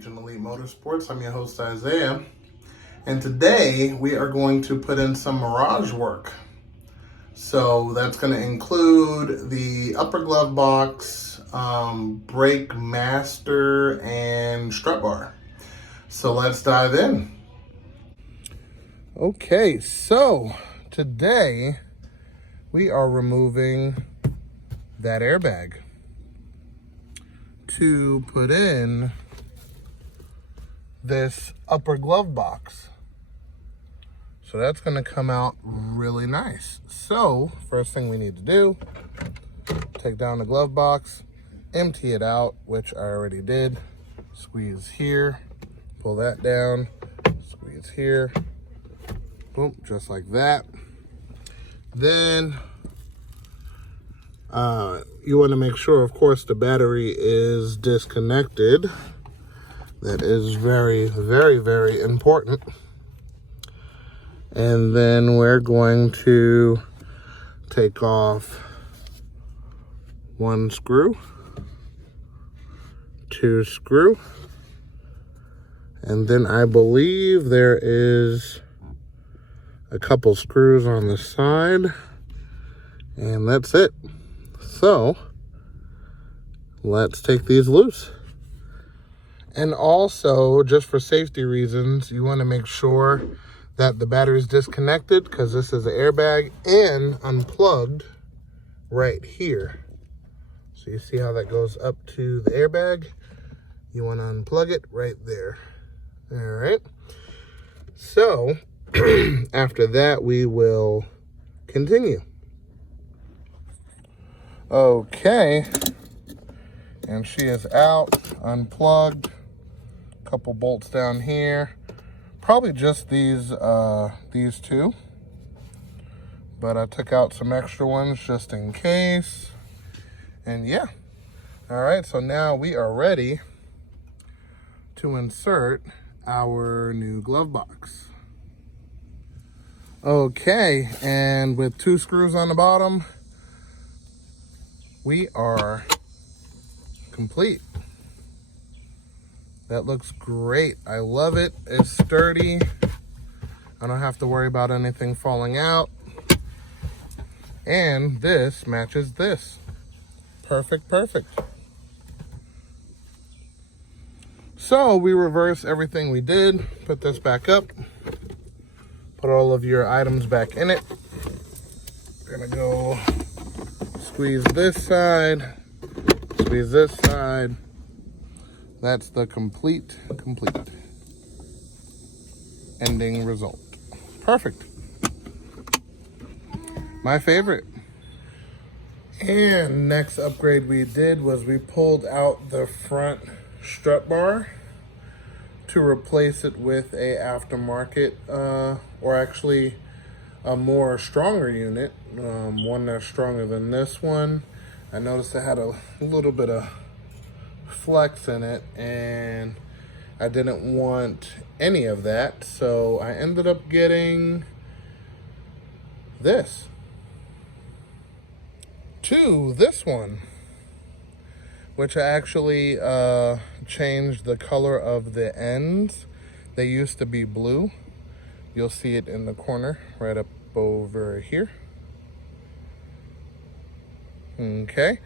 Region Elite Motorsports. I'm your host, Isaiah. And today we are going to put in some Mirage work. So that's going to include the upper glove box, brake master, and strut bar. So let's dive in. Okay, so today we are removing that airbag to put in this upper glove box. So that's going to come out really nice. So first thing we need to do, take down the glove box, empty it out, which I already did. Squeeze here, pull that down, squeeze here, boom, just like that. Then you want to make sure, of course, the battery is disconnected. That is very, very, very important. And then we're going to take off one screw, two screw, and then I believe there is a couple screws on the side, and that's it. So let's take these loose. And also, just for safety reasons, you want to make sure that the battery is disconnected, because this is the airbag, and unplugged right here. So you see how that goes up to the airbag? You want to unplug it right there. All right. So after that, we will continue. Okay, and she is out, unplugged, couple bolts down here, probably just these two, but I took out some extra ones just in case. And yeah, all right, so now we are ready to insert our new glove box. Okay, and with two screws on the bottom, we are complete. That looks great. I love it. It's sturdy. I don't have to worry about anything falling out. And this matches this. Perfect, perfect. So we reverse everything we did. Put this back up. Put all of your items back in it. We're gonna go squeeze this side, squeeze this side. That's the complete ending result. Perfect. My favorite. And next upgrade we did was we pulled out the front strut bar to replace it with a aftermarket, or actually a more stronger unit, one that's stronger than this one. I noticed it had a little bit of flex in it, and I didn't want any of that, so I ended up getting this one, which I actually changed the color of the ends. They used to be blue. You'll see it in the corner right up over here. Okay,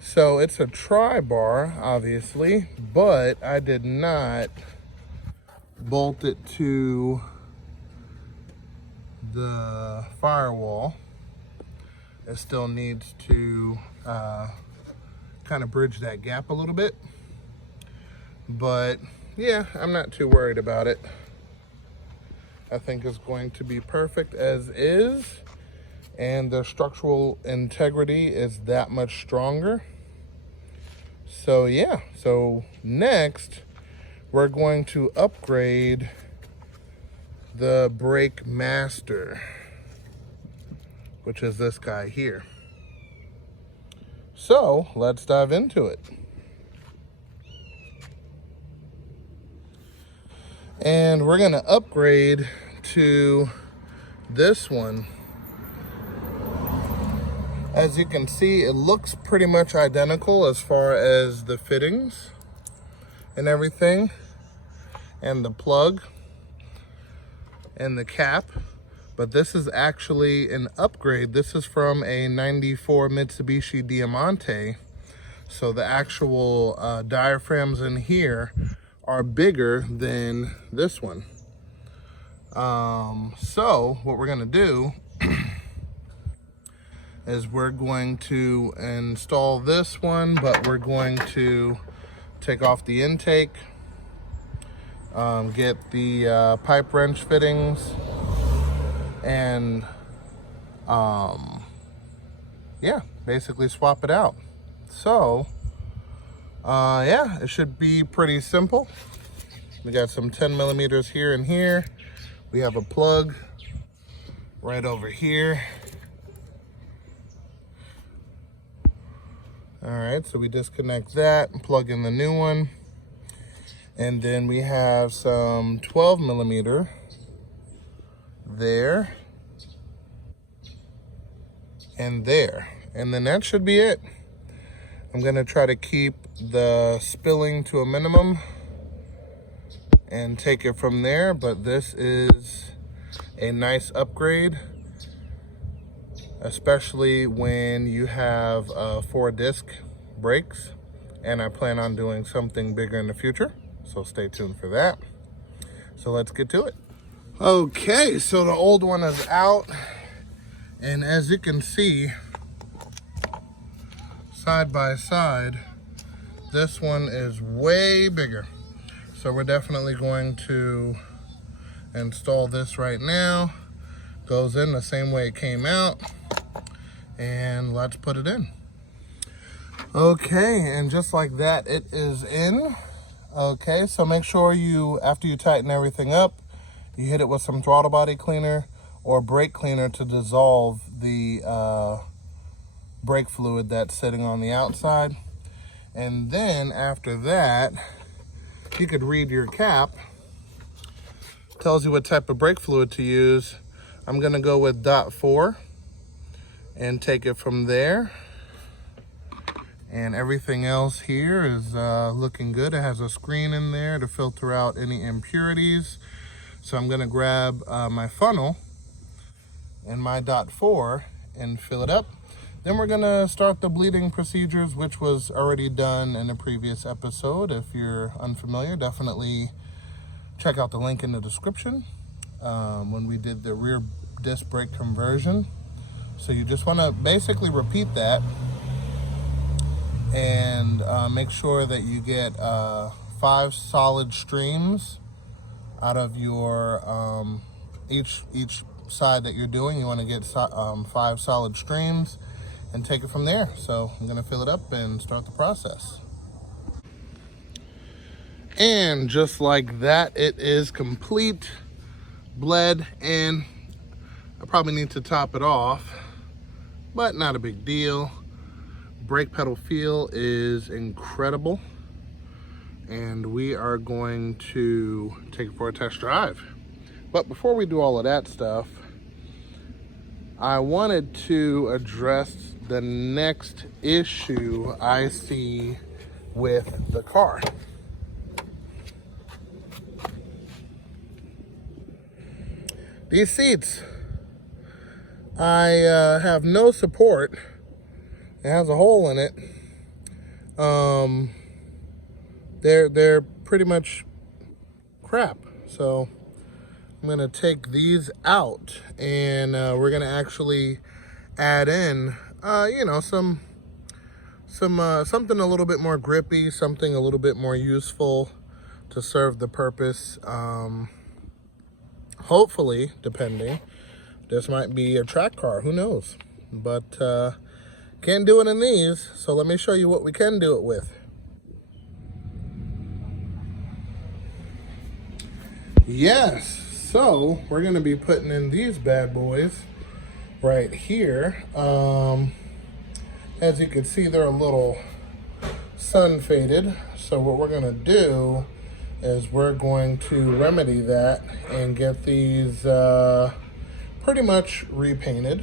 so it's a tri-bar, obviously, but I did not bolt it to the firewall. It still needs to kind of bridge that gap a little bit. But yeah, I'm not too worried about it. I think it's going to be perfect as is, and the structural integrity is that much stronger. So yeah, so next we're going to upgrade the brake master, which is this guy here. So let's dive into it. And we're gonna upgrade to this one. As you can see, it looks pretty much identical as far as the fittings and everything. and the plug and the cap. But this is actually an upgrade. This is from a 94 Mitsubishi Diamante. So the actual diaphragms in here are bigger than this one. So what we're gonna do is we're going to install this one, but we're going to take off the intake, get the pipe wrench fittings, and yeah, basically swap it out. So yeah, it should be pretty simple. We got some 10 millimeters here and here. We have a plug right over here. All right, so we disconnect that and plug in the new one. And then we have some 12 millimeter there and there. And then that should be it. I'm gonna try to keep the spilling to a minimum and take it from there, but this is a nice upgrade, especially when you have 4-disc brakes, and I plan on doing something bigger in the future, so stay tuned for that. So let's get to it. Okay, so the old one is out, and as you can see, side by side, this one is way bigger. So we're definitely going to install this right now. Goes in the same way it came out, and let's put it in. Okay, and just like that, it is in. Okay, so make sure you, after you tighten everything up, you hit it with some throttle body cleaner or brake cleaner to dissolve the brake fluid that's sitting on the outside. And then after that, you could read your cap. Tells you what type of brake fluid to use. I'm gonna go with .4 and take it from there. And everything else here is looking good. It has a screen in there to filter out any impurities. So I'm gonna grab my funnel and my .4 and fill it up. Then we're gonna start the bleeding procedures, which was already done in a previous episode. If you're unfamiliar, definitely check out the link in the description when we did the rear disc brake conversion. So you just wanna basically repeat that and make sure that you get 5 solid streams out of your each side that you're doing. You wanna get 5 solid streams and take it from there. So I'm gonna fill it up and start the process. And just like that, it is complete, bled, and I probably need to top it off, but not a big deal. Brake pedal feel is incredible, and we are going to take it for a test drive. But before we do all of that stuff, I wanted to address the next issue I see with the car. These seats, I have no support. It has a hole in it. They're pretty much crap. So I'm gonna take these out, and we're gonna actually add in, you know, something a little bit more grippy, something a little bit more useful to serve the purpose. Hopefully, depending, this might be a track car, who knows? But can't do it in these, so let me show you what we can do it with. Yes, so we're gonna be putting in these bad boys right here. As you can see, they're a little sun faded. So what we're gonna do is we're going to remedy that and get these pretty much repainted,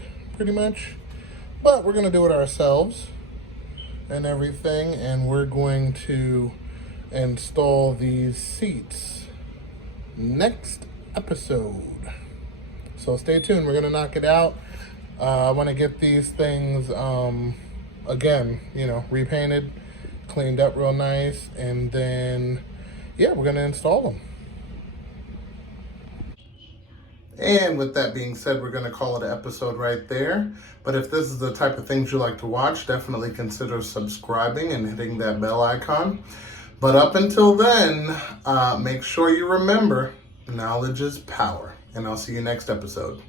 but we're gonna do it ourselves and everything, and we're going to install these seats next episode. So stay tuned. We're gonna knock it out. I want to get these things again, repainted, cleaned up real nice, and then yeah, we're gonna install them. And with that being said, we're going to call it an episode right there. But if this is the type of things you like to watch, definitely consider subscribing and hitting that bell icon. But up until then, make sure you remember, knowledge is power. And I'll see you next episode.